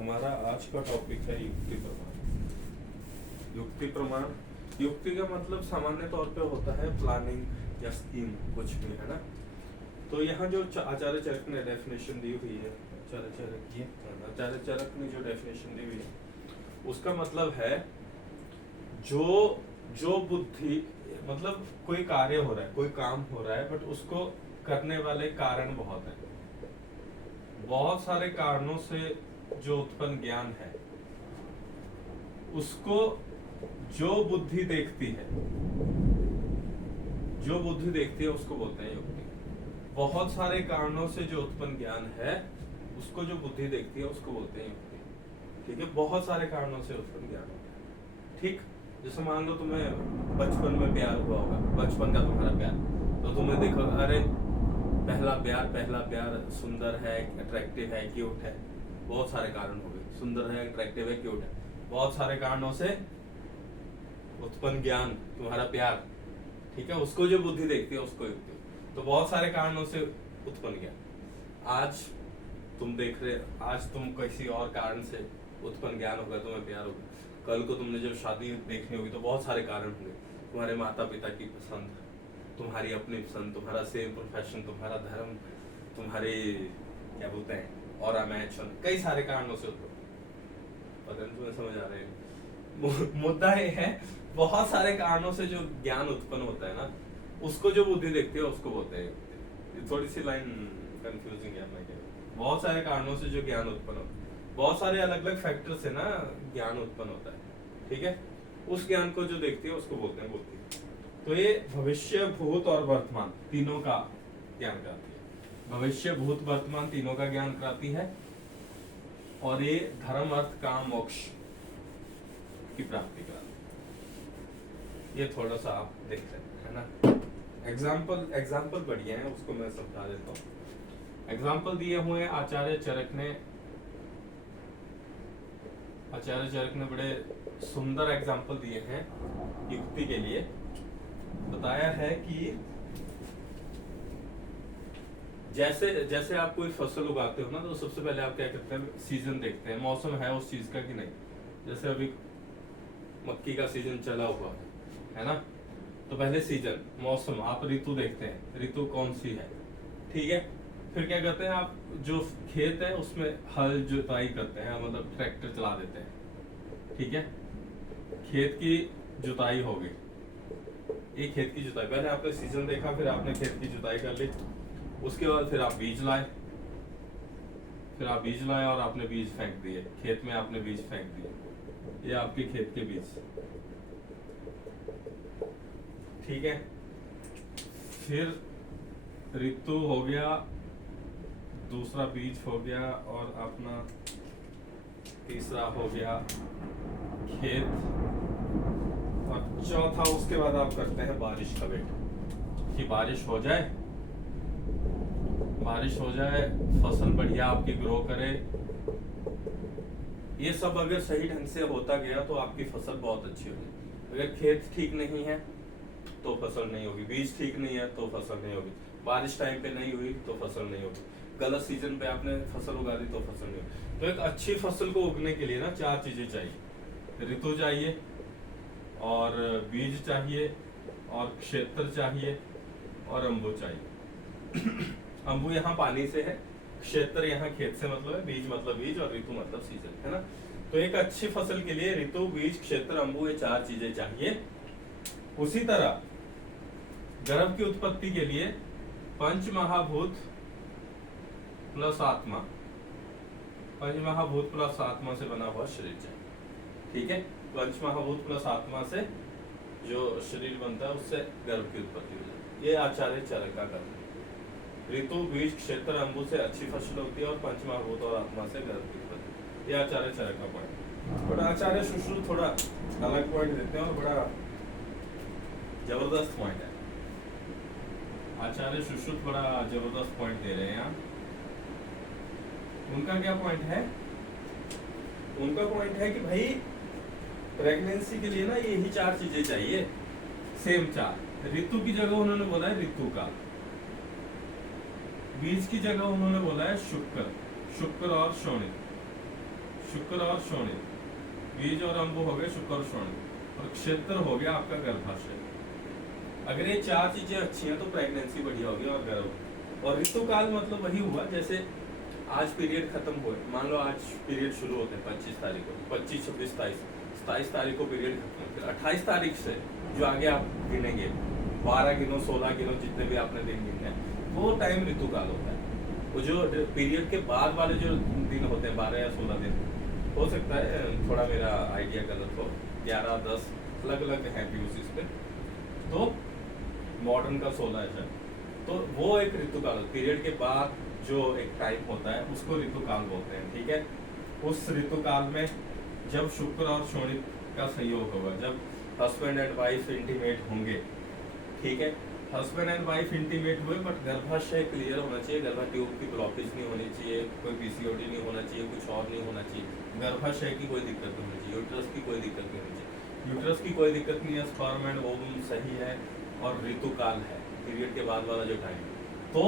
हमारा आज का टॉपिक है युक्ति प्रमाण। युक्ति प्रमाण, युक्ति का मतलब सामान्य तौर पे होता है प्लानिंग या स्कीम, कुछ भी, है ना। तो यहाँ जो आचार्य चरक ने डेफिनेशन दी हुई है, आचार्य चरक ने जो डेफिनेशन दी हुई है उसका मतलब है जो बुद्धि, मतलब कोई कार्य हो रहा है, कोई काम हो रहा है, बट उसको करने वाले कारण बहुत है। बहुत सारे कारणों से जो उत्पन्न ज्ञान है उसको जो बुद्धि देखती है, उसको बोलते हैं युक्ति। बहुत सारे कारणों से जो उत्पन्न ज्ञान है उसको जो बुद्धि देखती है उसको बोलते हैं युक्ति। ठीक है, बहुत सारे कारणों से उत्पन्न ज्ञान होता है। ठीक, जैसे मान लो तुम्हें बचपन में प्यार हुआ होगा, बचपन का तुम्हारा प्यार, तो तुमने देखो अरे पहला प्यार सुंदर है, अट्रैक्टिव है, क्यूट है। बहुत सारे कारण हो गए, सुंदर है, अट्रैक्टिव है, क्यूट है। बहुत सारे कारणों से उत्पन्न ज्ञान, तुम्हारा प्यार, ठीक है, उसको जो बुद्धि देखती है उसको युक्ति। तो बहुत सारे कारणों से उत्पन्न ज्ञान। आज तुम देख रहे, आज तुम किसी और कारण से उत्पन्न ज्ञान होगा, तुम्हें प्यार होगा। कल को तुमने जब शादी देखनी होगी तो बहुत सारे कारण होंगे, तुम्हारे माता पिता की पसंद, तुम्हारी अपनी पसंद, तुम्हारा सेम प्रोफेशन, तुम्हारा धर्म, तुम्हारे क्या बोलते हैं और मैच, कई सारे कारणों से पता नहीं तुम्हें समझ आ रहे हैं। मुद्दा ये है, बहुत सारे कारणों से जो ज्ञान उत्पन्न होता है ना, उसको जो बुद्धि देखती है उसको बोलते हैं। थोड़ी सी लाइन कंफ्यूजिंग है, मैं बहुत सारे कारणों से जो ज्ञान उत्पन्न होता है, बहुत सारे अलग अलग फैक्टर से ना ज्ञान उत्पन्न होता है। ठीक है, उस ज्ञान को जो देखती है उसको बोलते हैं बुद्धि। तो ये भविष्य, भूत और वर्तमान तीनों का ज्ञान कराती है। भविष्य, भूत, वर्तमान तीनों का ज्ञान कराती है। और ये धर्म, अर्थ, काम, मोक्ष की प्राप्ति कराती है। ये थोड़ा सा आप देख सकते हैं ना। एग्जाम्पल बढ़िया है, उसको मैं समझा देता हूँ। एग्जाम्पल दिए हुए आचार्य चरक ने बड़े सुंदर एग्जाम्पल दिए हैं युक्ति के लिए। बताया है कि जैसे आप कोई फसल उगाते हो ना, तो सबसे पहले आप क्या करते हैं, सीजन देखते हैं, मौसम है उस चीज का कि नहीं। जैसे अभी मक्की का सीजन चला हुआ है ना, तो पहले सीजन, मौसम, आप ऋतु देखते हैं, ऋतु कौन सी है। ठीक है, फिर क्या करते हैं, आप जो खेत है उसमें हल जुताई करते हैं, मतलब ट्रैक्टर चला देते हैं। ठीक है, खेत की जुताई हो गई, एक खेत की जुताई, पहले आपने सीजन देखा, फिर आपने खेत की जुताई कर ली, उसके बाद फिर आप बीज लाए, और आपने बीज फेंक दिए खेत में, आपने बीज फेंक दिए, ये आपके खेत के बीज। ठीक है, फिर ऋतु हो गया, दूसरा बीज हो गया, और अपना तीसरा हो गया खेत, और चौथा उसके बाद आप करते हैं बारिश का वेट, कि बारिश हो जाए, फसल बढ़िया आपकी ग्रो करे। ये सब अगर सही ढंग से होता गया तो आपकी फसल बहुत अच्छी होगी। अगर खेत ठीक नहीं है तो फसल नहीं होगी, बीज ठीक नहीं है तो फसल नहीं होगी, बारिश टाइम पे नहीं हुई तो फसल नहीं होगी, गलत सीजन पे आपने फसल उगा दी तो फसल नहीं होगी। तो एक अच्छी फसल को उगने के लिए ना 4 चीजें चाहिए, ऋतु चाहिए, और बीज चाहिए, और क्षेत्र चाहिए, और अंबु चाहिए। अंबु यहाँ पानी से है, क्षेत्र यहाँ खेत से मतलब है, बीज मतलब बीज, और ऋतु मतलब सीजन, है ना। तो एक अच्छी फसल के लिए ऋतु, बीज, क्षेत्र, अंबु, ये 4 चीजें चाहिए। उसी तरह गर्भ की उत्पत्ति के लिए पंच महाभूत प्लस आत्मा से बना हुआ शरीर चाहिए। ठीक है, पंच महाभूत प्लस आत्मा से जो शरीर बनता है उससे गर्भ की उत्पत्ति हो जाती है। ये आचार्य चरक का कर्म है। ऋतु, बीज, क्षेत्र, अंबु से अच्छी फसल होती है, और पंच महाभूत और आत्मा से गर्भ की उत्पत्ति। ये आचार्य चरक का पॉइंट। बट आचार्य सुश्रुत थोड़ा अलग पॉइंट देते हैं, और बड़ा जबरदस्त पॉइंट है। आचार्य सुश्रुत बड़ा जबरदस्त पॉइंट दे रहे हैं यहाँ। उनका क्या पॉइंट है? उनका पॉइंट है कि भाई प्रेगनेंसी के लिए ना यही 4 चीजें चाहिए, सेम 4। ऋतु की जगह उन्होंने बोला है ऋतु का, बीज की जगह उन्होंने बोला है शुक्र और शोणित। शुक्र और शोणित, बीज और अंबु हो गए शुक्र और शोणित, और क्षेत्र हो गया आपका गर्भाशय। अगर ये चार चीजें अच्छी हैं तो प्रेगनेंसी बढ़िया होगी और गर्भ। और ऋतुकाल मतलब वही हुआ जैसे आज पीरियड खत्म हुए, मान लो आज पीरियड शुरू होते हैं 25 तारीख को, 25, 26, 27 तारीख को पीरियड खत्म होते हैं। 28 तारीख से जो आगे आप गिनेंगे, 12 गिनो, 16 गिनो, जितने भी आपने दिन गिने, वो टाइम ऋतुकाल होता है। वो जो पीरियड के बाद वाले जो दिन होते हैं 12 या 16 दिन, हो सकता है थोड़ा मेरा आइडिया गलत हो, 11, 10 अलग अलग है व्यूज इस पे, तो मॉडर्न का 16 है, तो वो एक ऋतुकाल, पीरियड के बाद जो एक टाइम होता है उसको ऋतुकाल बोलते हैं। ठीक है, उस ऋतुकाल में जब शुक्र और शोणित का संयोग होगा, जब हस्बैंड एंड वाइफ इंटीमेट होंगे, ठीक है, हस्बैंड एंड वाइफ इंटीमेट हुए बट गर्भाशय क्लियर होना चाहिए, गर्भा ट्यूब की ब्लॉकेज नहीं होनी चाहिए, कोई पीसीओडी नहीं होना चाहिए, कुछ और नहीं होना चाहिए, गर्भाशय की कोई दिक्कत नहीं होनी चाहिए, यूट्रस की कोई दिक्कत नहीं होनी चाहिए, यूट्रस की कोई दिक्कत नहीं है, स्पर्म एंड ओवम सही है और ऋतुकाल है, पीरियड के बाद वाला जो टाइम, तो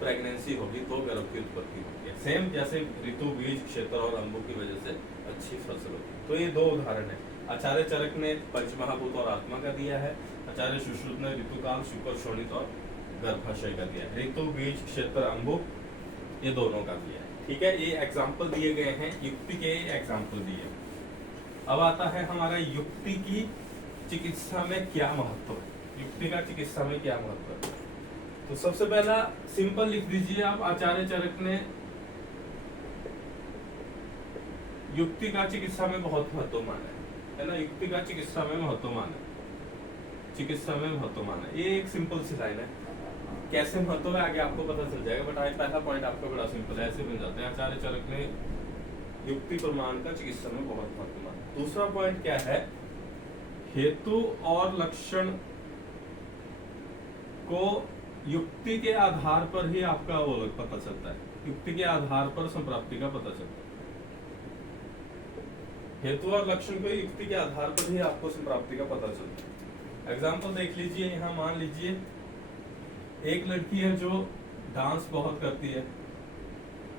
प्रेगनेंसी होगी, तो गर्भ की उत्पत्ति होगी। सेम जैसे ऋतु, बीज, क्षेत्र और अंबु की वजह से अच्छी फसल होगी। तो ये दो उदाहरण है। आचार्य चरक ने पंचमहाभूत और आत्मा का दिया है, आचार्य सुश्रुत ने ऋतुकाल, शुक्र, शोणित और गर्भाशय का दिया है। ऋतु, बीज, क्षेत्र, अंबु ये दोनों का दिया है। ठीक है, ये एग्जाम्पल दिए गए हैं, युक्ति के एग्जाम्पल दिए। अब आता है हमारा युक्ति की चिकित्सा में क्या महत्व है, युक्ति का चिकित्सा में क्या महत्व है। तो सबसे पहला सिंपल लिख दीजिए आप, आचार्य चरक ने युक्ति का चिकित्सा में बहुत महत्व माना है ना, युक्ति का चिकित्सा में महत्व माना, चिकित्सा में महत्व माना, ये एक सिंपल सी लाइन है। कैसे महत्व है आगे आपको पता चल जाएगा, बट आज पहला पॉइंट आपका बड़ा सिंपल है, ऐसे बन जाते हैं। आचार्य चरक ने युक्ति प्रमाण का चिकित्सा में बहुत महत्व माना। दूसरा पॉइंट क्या है, हेतु और लक्षण को युक्ति के आधार पर ही आपका वो पता चलता है, युक्ति के आधार पर संप्राप्ति का पता चलता है। हेतु और लक्षण को युक्ति के आधार पर ही आपको संप्राप्ति का पता चलता है। एग्जाम्पल देख लीजिए, यहाँ मान लीजिए एक लड़की है जो डांस बहुत करती है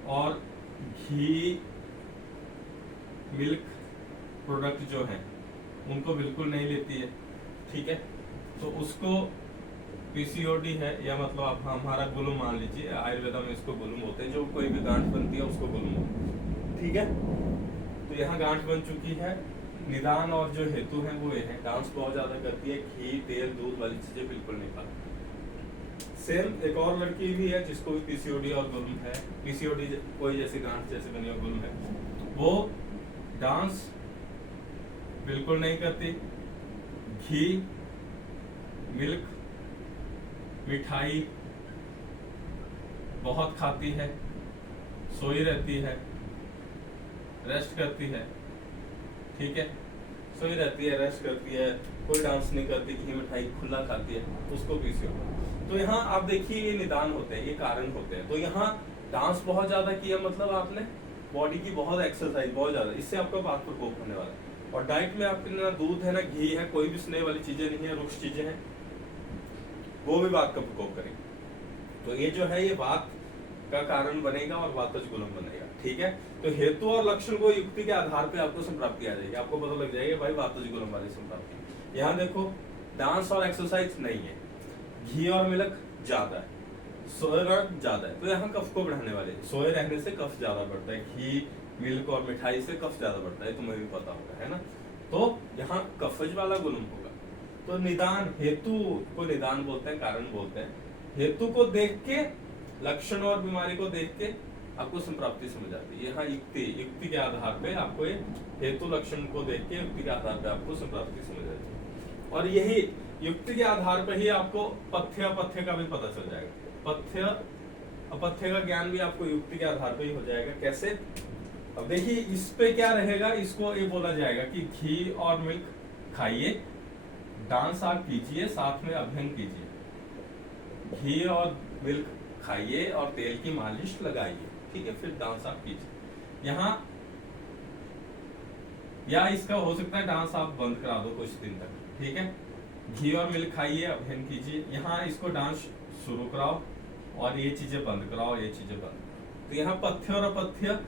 और घी, मिल्क प्रोडक्ट जो है उनको बिल्कुल नहीं लेती है, ठीक है, तो उसको पीसीओडी है, या मतलब आप हमारा गुलम मान लीजिए, आयुर्वेदा में इसको गुलम होते हैं, जो कोई भी गांठ बनती है उसको गुलम होता है, ठीक है। तो यहाँ गांठ बन चुकी है, निदान और जो हेतु है वो ये है, डांस बहुत ज्यादा करती है, घी, तेल, दूध वाली चीजें बिल्कुल नहीं खाती। सेम एक और लड़की भी है जिसको भी पीसीओडी और गुलम है, पीसीओडी कोई जैसी गांठ जैसे बनी हुई गुलम है, वो डांस बिल्कुल नहीं करती, घी, मिल्क, मिठाई बहुत खाती है, सोई रहती है, रेस्ट करती है, ठीक है, सोई रहती है, रेस्ट करती है, कोई डांस नहीं करती, घी मिठाई खुला खाती है, उसको पीसीओडी। तो यहाँ आप देखिए ये निदान होते हैं, ये कारण होते हैं। तो यहाँ डांस बहुत ज्यादा किया मतलब आपने बॉडी की बहुत एक्सरसाइज बहुत ज्यादा, इससे आपका बात प्रकोप होने वाला है। और डाइट में आपके ना दूध है ना घी है, कोई भी स्नेह वाली चीजें नहीं है, रुक्ष चीजें हैं, वो भी बात का प्रकोप करेंगे। तो ये जो है ये बात का कारण बनेगा और वातज गुलम बनेगा, ठीक है। तो हेतु और लक्षण को युक्ति के आधार पे आपको संप्राप्ति आ जाएगी, आपको पता लग जाएगा भाई वातज गुलम वाली संप्राप्ति। यहाँ देखो डांस और एक्सरसाइज नहीं है, घी और मिल्क ज्यादा है, सोया ज्यादा है, तो यहाँ कफ को बढ़ाने वाले, सोए रहने से कफ ज्यादा बढ़ता है, घी, मिल्क और मिठाई से कफ ज्यादा बढ़ता है, तुम्हें भी पता होगा, है ना। तो यहाँ कफज वाला गुलम होगा। तो निदान, हेतु को निदान बोलते हैं, कारण बोलते हैं। हेतु को देख के, लक्षण और बीमारी को देख के आपको संप्राप्ति समझ आती है। यहाँ युक्ति के आधार पे आपको ये हेतु लक्षण को देख के युक्ति के आधार पे आपको संप्राप्ति समझ आती है। और यही युक्ति के आधार पे ही आपको पथ्य अपथ्य का भी पता चल जाएगा। पथ्य अपथ्य का ज्ञान भी आपको युक्ति के आधार पे ही हो जाएगा। कैसे? अब देखिए इस पे क्या रहेगा, इसको ये बोला जाएगा कि घी और मिल्क खाइए, डांस आप कीजिए, साथ में अभ्यंग कीजिए। घी और मिल्क खाइए और तेल की मालिश लगाइए, ठीक है, फिर डांस आप कीजिए। यहाँ या इसका हो सकता है डांस आप बंद करा दो कुछ दिन तक, ठीक है। घी और मिल्क खाइए, अभ्यंग कीजिए, यहाँ इसको डांस शुरू कराओ और ये चीजें बंद कराओ, ये चीजें बंद। तो यहाँ पथ्य और अपथ्य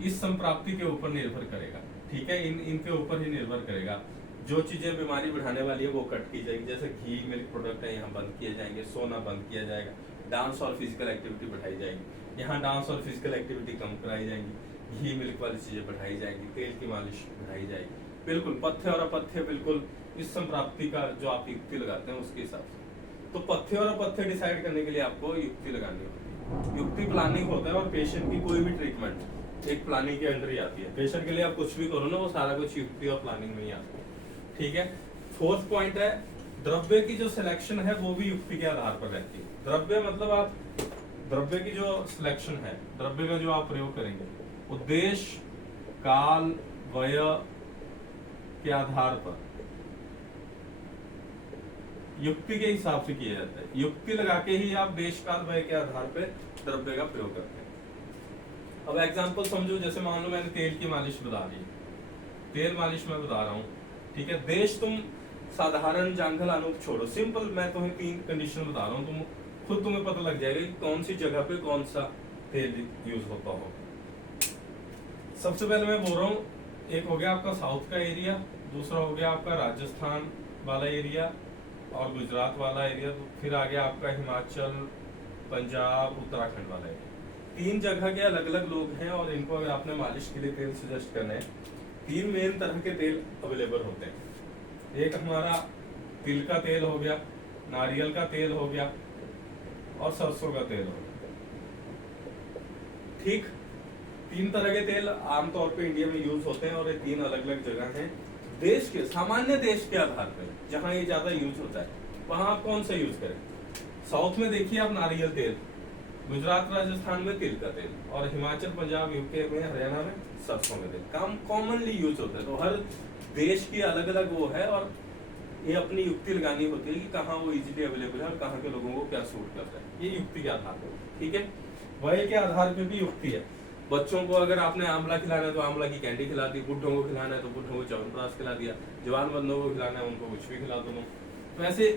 इस संप्राप्ति के ऊपर निर्भर करेगा, ठीक है, इनके ऊपर ही निर्भर करेगा। जो चीजें बीमारी बढ़ाने वाली है वो कट की जाएगी, जैसे घी मिल्क प्रोडक्ट है यहाँ बंद किए जाएंगे, सोना बंद किया जाएगा, डांस और फिजिकल एक्टिविटी बढ़ाई जाएगी, यहाँ डांस और फिजिकल एक्टिविटी कम कराई जाएंगी, घी मिल्क वाली चीजें बढ़ाई जाएंगी, तेल की मालिश बढ़ाई जाएगी। बिल्कुल पथ्य और अपथ्य बिल्कुल इस संप्राप्ति का जो आप युक्ति लगाते हैं उसके हिसाब से। तो पथ्य और अपथ्य डिसाइड करने के लिए आपको युक्ति लगानी होती है। युक्ति प्लानिंग होता है और पेशेंट की कोई भी ट्रीटमेंट एक प्लानिंग के अंडर ही आती है। पेशेंट के लिए आप कुछ भी करो ना वो सारा कुछ युक्ति और प्लानिंग में ही आता है, ठीक है। फोर्थ पॉइंट है द्रव्य की जो सिलेक्शन है वो भी युक्ति के आधार पर रहती है। द्रव्य मतलब आप द्रव्य की जो सिलेक्शन है, द्रव्य का जो आप प्रयोग करेंगे उद्देश्य काल व्यय के आधार पर युक्ति के हिसाब से किया जाता है। युक्ति लगा के ही आप देश काल व्यय के आधार पे द्रव्य का प्रयोग करते हैं। अब एग्जांपल समझो, जैसे मान लो मैंने तेल की मालिश बता दी, तेल मालिश मैं बता रहा हूँ, ठीक है। देश तुम साधारण जांघल अनूप छोड़ो, सिंपल मैं तुम्हें 3 कंडीशन बता रहा हूँ, तुम खुद तुम्हें पता लग जाएगा कि कौन सी जगह पे कौन सा तेल यूज होता हो। सबसे पहले मैं बोल रहा हूँ, एक हो गया आपका साउथ का एरिया, दूसरा हो गया आपका राजस्थान वाला एरिया और गुजरात वाला एरिया, तो फिर आ गया आपका हिमाचल, पंजाब, उत्तराखंड वाला एरिया। 3 जगह के अलग अलग लोग हैं और इनको अगर आपने मालिश के लिए तेल सजेस्ट करना है, 3 मेन तरह के तेल अवेलेबल होते हैं। एक हमारा तिल का तेल हो गया, नारियल का तेल हो गया और सरसों का तेल हो गया, ठीक। 3 तरह के तेल आमतौर पे इंडिया में यूज होते हैं और ये 3 अलग अलग जगह हैं। देश के सामान्य देश के आधार पर जहां ये ज्यादा यूज होता है वहां आप कौन सा यूज करें। साउथ में देखिए आप नारियल तेल, गुजरात राजस्थान में तिल का तेल और हिमाचल पंजाब यूके में हरियाणा में सरसों का तेल कॉमनली यूज होता है। तो हर देश की अलग अलग वो है और ये अपनी युक्ति लगानी होती है कि कहाँ वो इजीली अवेलेबल है और कहाँ के लोगों को क्या सूट करता है, ये युक्ति के आधार पर, ठीक है। वय के आधार पे भी युक्ति है। बच्चों को अगर आपने आंवला खिलाना है तो आंवला की कैंडी खिला दी, बुढ़ों को खिलाना है तो बुढ़ों को च्यवनप्राश खिला दिया, जवान बंदों को खिलाना है उनको कुछ भी खिला दो। तो ऐसे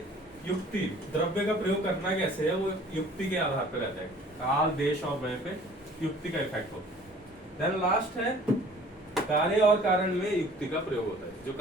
युक्ति द्रव्य का प्रयोग करना कैसे है वो युक्ति के आधार पर रहता है। काल देश और व्यय पे युक्ति का इफेक्ट होता है। देन लास्ट है कार्य और कारण में युक्ति का प्रयोग होता है। जो